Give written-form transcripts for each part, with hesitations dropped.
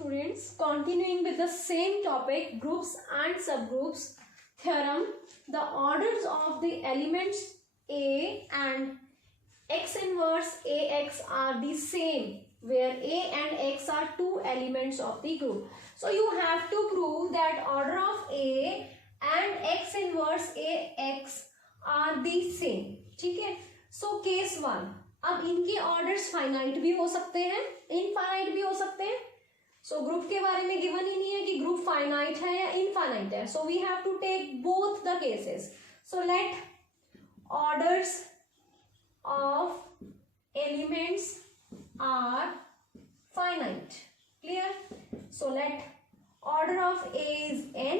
students, continuing with the same topic, groups and subgroups theorem. The orders of the elements A and x inverse Ax are the same, where A and X are two elements of the group. So you have to prove that order of A and x inverse Ax are the same. ठीक है. So case 1. अब इनके orders finite भी हो सकते हैं, infinite भी हो सकते हैं. सो ग्रुप के बारे में गिवन ही नहीं है कि ग्रुप फाइनाइट है या इनफाइनाइट है. So we have to take both the cases. So let orders of elements are finite. Clear. So let order of A is N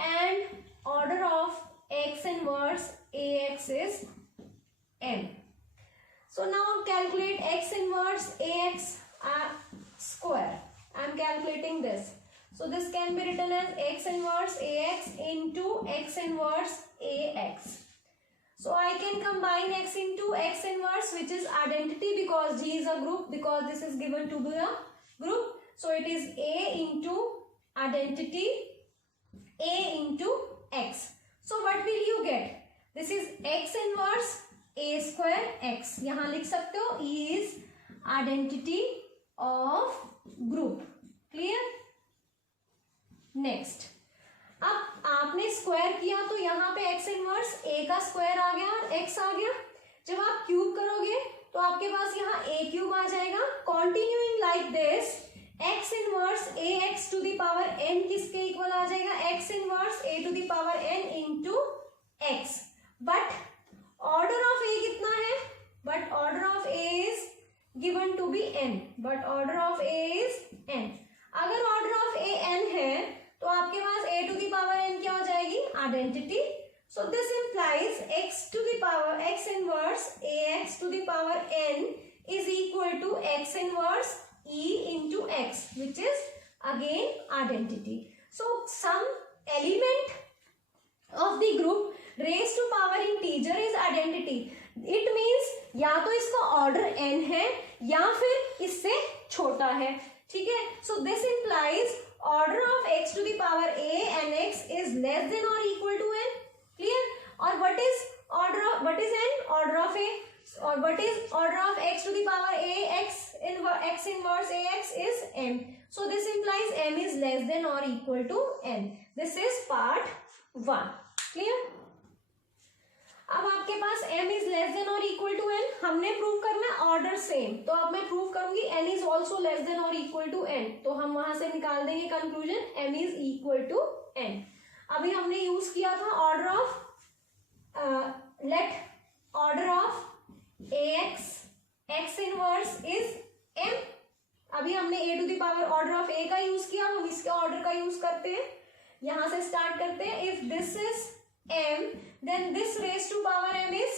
and order of x inverse Ax is n. So now calculate x inverse Ax square. I am calculating this. So this can be written as x inverse Ax into x inverse Ax. So I can combine x into x inverse, which is identity because G is a group, because this is given to be a group. So it is A into identity A into x. So what will you get? This is x inverse A square x. यहाँ लिख सकते हो is identity of group. Clear? Next. अब आपने square किया तो यहाँ पे x इनवर्स a का स्क्वायर आ गया और x आ गया. जब आप क्यूब करोगे तो आपके पास यहाँ a क्यूब आ जाएगा. Continuing like this, x inverse ax to the power n किसके इक्वल आ जाएगा? x inverse a to the power n into x. But order of a कितना है? But order of a is given to be n. But order of a is n. अगर order of a n है तो आपके पास a to the power n क्या हो जाएगी? Identity. So this implies x to the power x inverse ax to the power n is equal to x inverse e into x, which is again identity. So some element of the group raised to power integer is identity. It means या तो इसका order n है या फिर इससे छोटा है. ठीक है. So this implies order of x to the power a and x is less than or equal to n. Clear? Or what is n? Order of a. Or what is order of x to the power a x inverse ax is m. So this implies m is less than or equal to n. This is part 1. Clear? अब आपके पास m is less than or equal to n. हमने prove करना है order same. तो अब मैं prove करूंगी n is also less than or equal to n. तो हम वहां से निकाल देंगे conclusion m is equal to n. अभी हमने यूज किया था order of let order of ax x inverse is m. अभी हमने a to the power order of a का यूज किया. हम इसके ऑर्डर का यूज करते हैं. यहां से स्टार्ट करते हैं. If this is m then this raised to power m is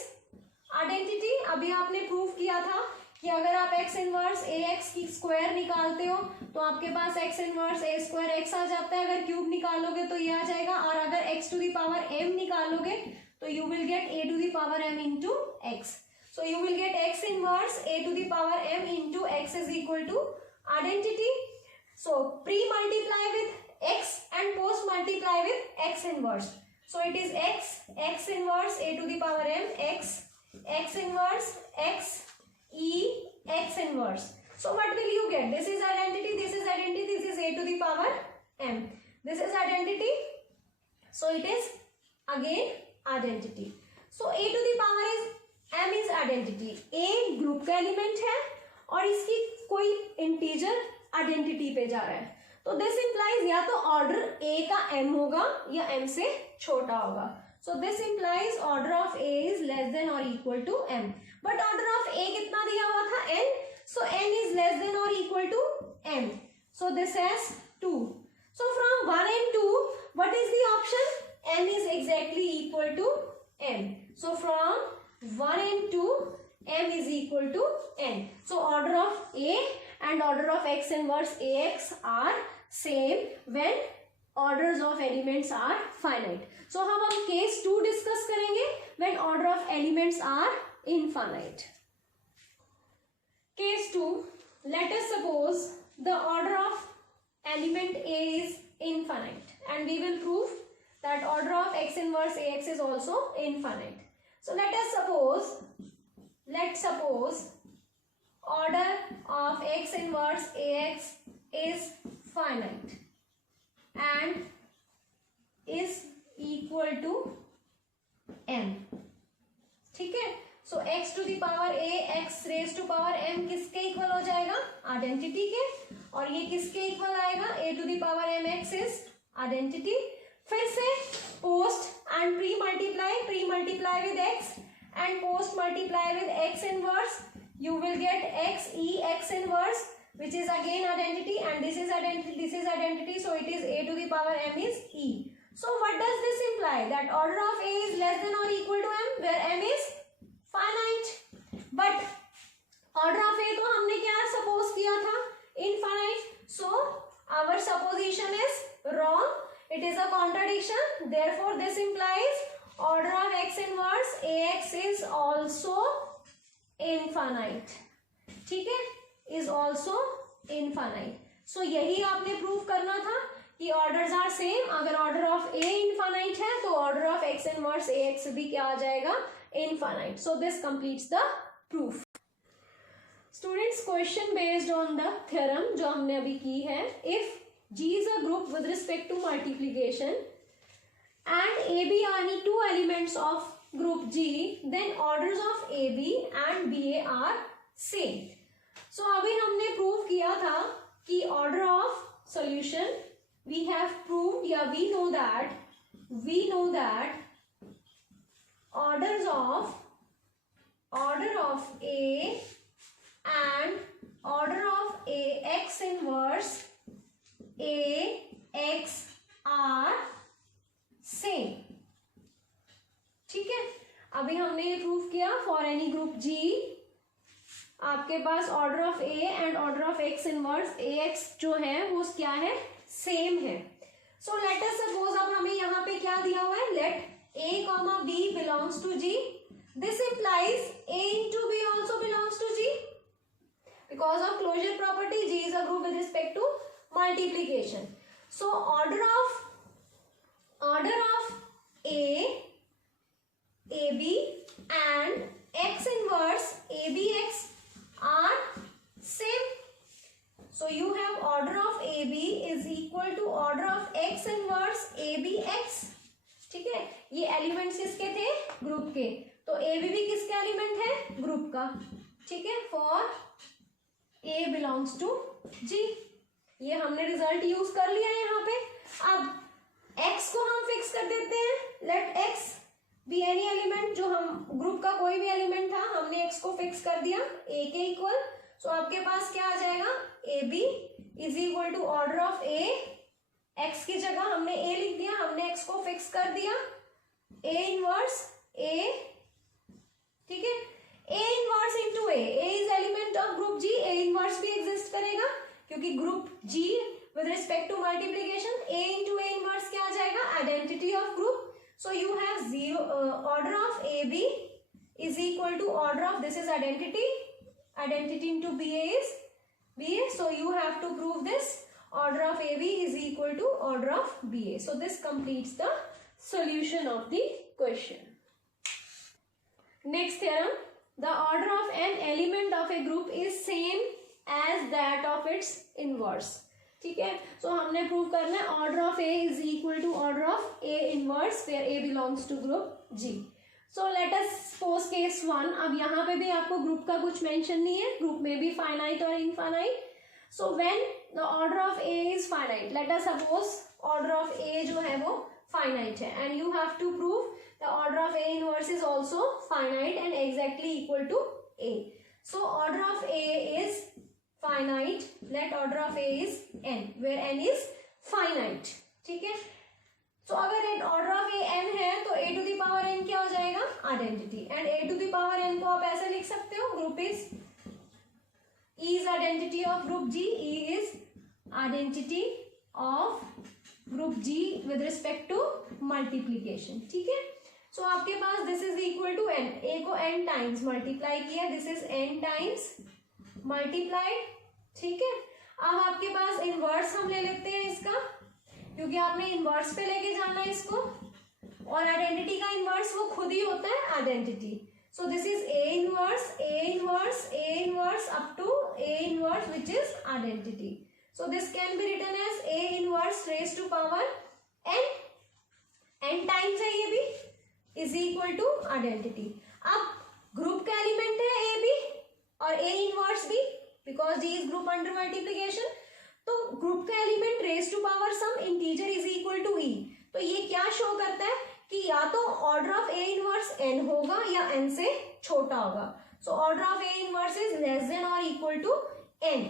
identity. अभी आपने प्रूव किया था कि अगर आप x इनवर्स ax की स्क्वायर निकालते हो तो आपके पास x inverse a square x आ जाता है. अगर क्यूब निकालोगे तो ये आ जाएगा. और अगर x to the power m निकालोगे तो you will get a to the power m into x. So you will get x inverse a to the power m into x is equal to identity. So pre-multiply with x and post-multiply with x inverse. So it is x inverse a to the power m, x inverse x e x inverse. So what will you get? This is identity, this is identity, this is a to the power m. This is identity. So it is again identity. So a to the power is m is identity. a group का element है और इसकी कोई integer identity पे जा रहा है. तो दिस इंप्लाइज या तो ऑर्डर a का m होगा या m से छोटा होगा. So this implies order of a is less than और equal to m. But order of a कितना दिया हुआ था? n. So n is less than और equal to m. So this has 2. So from 1 and 2 what is the option? n is exactly equal to m. So from 1 and 2 m is equal to n. So order of a and order of x inverse ax are same when orders of elements are finite. So हम case 2 discuss करेंगे when order of elements are infinite. Case 2, let us suppose the order of element A is infinite, and we will prove that order of x inverse Ax is also infinite. So let's suppose order of x inverse Ax is finite and is equal to m. ठीक है, so x to the power a x raise to power m किसके equal हो जाएगा? Identity के. और ये किसके equal आएगा? a to the power m x is identity. फिर से post and pre multiply with x and post multiply with x inverse. You will get x e x inverse, which is again identity, and this is identity, so it is a to the power m is e. So what does this imply? That order of a is less than or equal to m, where m is finite. But order of a तो हमने क्या suppose किया था? Infinite. So our supposition is wrong. It is a contradiction. Therefore this implies order of x inverse ax is also infinite. ठीक है, is also infinite. सो यही आपने prove करना था कि ऑर्डर्स आर सेम. अगर ऑर्डर ऑफ ए इनफाइनाइट है तो order of X inverse A X भी क्या आ जाएगा? Infinite. So this completes the proof. Students, question based on the theorem जो हमने अभी की है. If G is a group with respect to multiplication and AB are any two elements of group G, then orders of AB and BA are same. So अभी हमने prove किया था कि order of solution we have proved या we know that order of A and order of A x inverse A x are same. ठीक है, अभी हमने ये प्रूव किया फॉर एनी ग्रुप जी आपके पास order of A and order of X inverse A X जो है वो क्या है? सेम है. सो लेट अस सपोज अब हमें यहाँ पे क्या दिया हुआ है? Let A comma B belongs to G. This implies A into B also belongs to G. Because of closure property G is a group with respect to multiplication. So order of A, AB and x inverse ABX are same. So you have order of AB is equal to order of x inverse ABX. ठीक है, ये elements किसके थे? Group के. तो AB भी किसका element है? ग्रुप का. ठीक है, for A belongs to G. ये हमने रिजल्ट यूज कर लिया है यहाँ पे. अब x को हम फिक्स कर देते हैं. Let x be any element, जो हम ग्रुप का कोई भी एलिमेंट था हमने x को फिक्स कर दिया a के इक्वल. सो आपके पास क्या आ जाएगा? ab is equal to order of a. x की जगह हमने a लिख दिया, हमने x को फिक्स कर दिया a इनवर्स a. ठीक है, a inverse into a is element of group g. a inverse भी एग्जिस्ट करेगा क्योंकि group g with respect to multiplication a into a inverse क्या आ जाएगा? Identity of group. So you have order of AB is equal to order of, this is identity into BA is BA. So you have to prove this order of AB is equal to order of BA. So this completes the solution of the question. Next theorem, the order of an element of a group is same as that of its inverse. ठीक है, सो हमने prove करना है order of A is equal to order of A inverse where A belongs to group G. So let us suppose case 1. अब यहाँ पे भी आपको ग्रुप का कुछ मेंशन नहीं है, ग्रुप में भी फाइनाइट और infinite. So when the order of A is finite, let us suppose order of A जो है वो फाइनाइट है and you have to prove the order of A inverse is also finite and exactly equal to A. So order of A is finite. Let order of A is n, where n is finite. ठीक है, तो अगर order of A n है तो a to the power n क्या हो जाएगा? Identity. And a to the power n को आप ऐसे लिख सकते हो, group is E is identity of group G. E is identity of group G with respect to multiplication. ठीक है, सो आपके पास this is equal to n. a को n टाइम्स मल्टीप्लाई किया, this is n times multiplied. ठीक है, अब आपके पास इनवर्स हम ले लेते हैं इसका, क्योंकि आपने इनवर्स पे लेके जाना है इसको, और आइडेंटिटी का इनवर्स वो खुद ही होता है identity. So this is A inverse, A inverse, A inverse up to A inverse which is identity. So this can be written as A inverse raise to power n times है ये भी, is equal to identity. अब group का element है A भी और A inverse भी, because D is group under multiplication. तो ग्रुप का element raise to power some integer is equal to ई. तो ये क्या शो करता है कि या तो order of A inverse n होगा या n से छोटा होगा. So order of A inverse is less than और equal to n.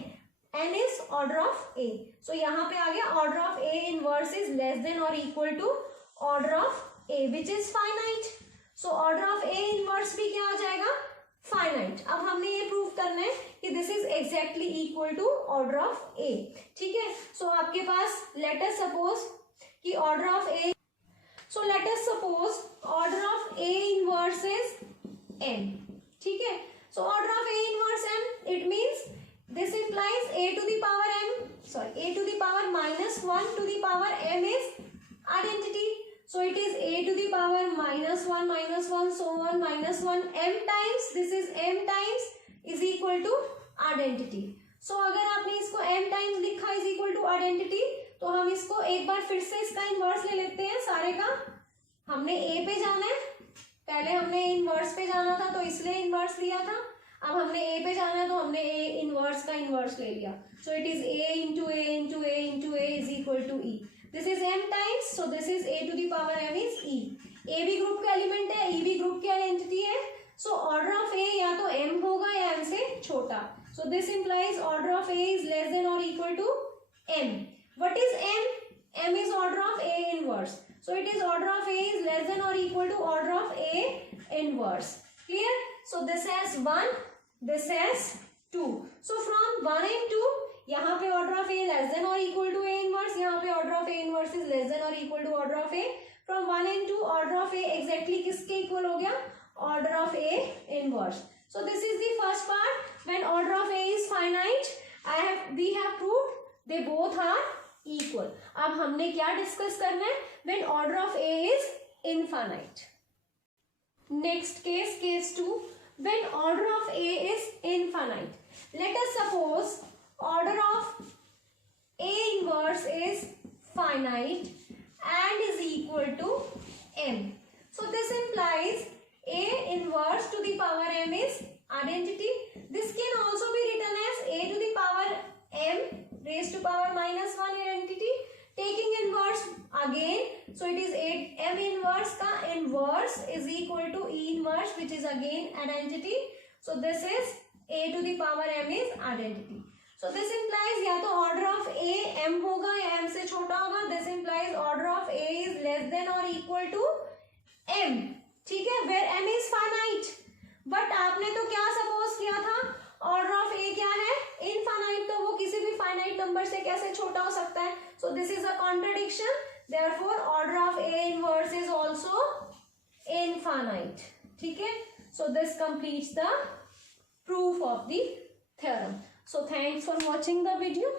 n is order of a. So यहाँ पे आ गया order of a inverse is less than और equal to order of a which is finite. So order of a inverse भी क्या आ जाएगा, फाइनाइट. अब हमने ये प्रूव करना है कि this is exactly equal to order of a. ठीक है. सो आपके पास लेट अस सपोज कि order of a, so let us suppose order of a inverse is m. ठीक है. So order of a inverse m, it means this implies a to the power m, sorry, a to the power minus 1 to the power m is identity. So it is a to the power minus 1 so on minus 1 m times, this is m times is equal to identity. So अगर आपने इसको m times लिखा is equal to identity, तो हम इसको एक बार फिर से इसका इनवर्स ले लेते हैं सारे का. हमने ए पे जाना है, पहले हमने इनवर्स पे जाना था तो इसलिए इनवर्स लिया था. अब हमने ए पे जाना है तो हमने ए इनवर्स का इनवर्स ले लिया. So it is A into A into A into A is equal to E. This is M times, so this is A to the power M is E. A भी group का element है, ई भी group की identity है. सो order of ए या तो M होगा या एम से छोटा. So this implies order of A is less than और equal to M. What is m? m is order of a inverse. So it is order of a is less than or equal to order of a inverse. Clear? So this has 1, this has 2. So from 1 and 2, यहाँ पे order of a less than or equal to a inverse, यहाँ पे order of a inverse is less than or equal to order of a. From 1 and 2, order of a exactly किसके equal हो गया? Order of a inverse. So this is the first part. When order of a is finite, we have proved they both are equal. अब हमने क्या discuss करना है, when order of a is infinite. Next case, case 2, when order of a is infinite. Let us suppose order of a inverse is finite and is equal to m. So this implies a inverse to the power m is identity. This can also be written as a to the power m raised to power minus 1 identity. Taking inverse again, so it is m inverse का inverse is equal to e inverse which is again identity. So this is a to the power m is identity. So this implies या तो order of a m होगा या m से छोटा होगा. This implies order of a is less than or equal to m. ठीक है, where m is finite. But आपने तो क्या सपोज किया था, ऑर्डर ऑफ ए क्या है, इनफाइनाइट. तो वो किसी भी फाइनाइट नंबर से कैसे छोटा हो सकता है. सो this is a contradiction. Therefore order of A inverse is also infinite. ठीक है. सो this completes the proof of the theorem. So thanks for watching the video.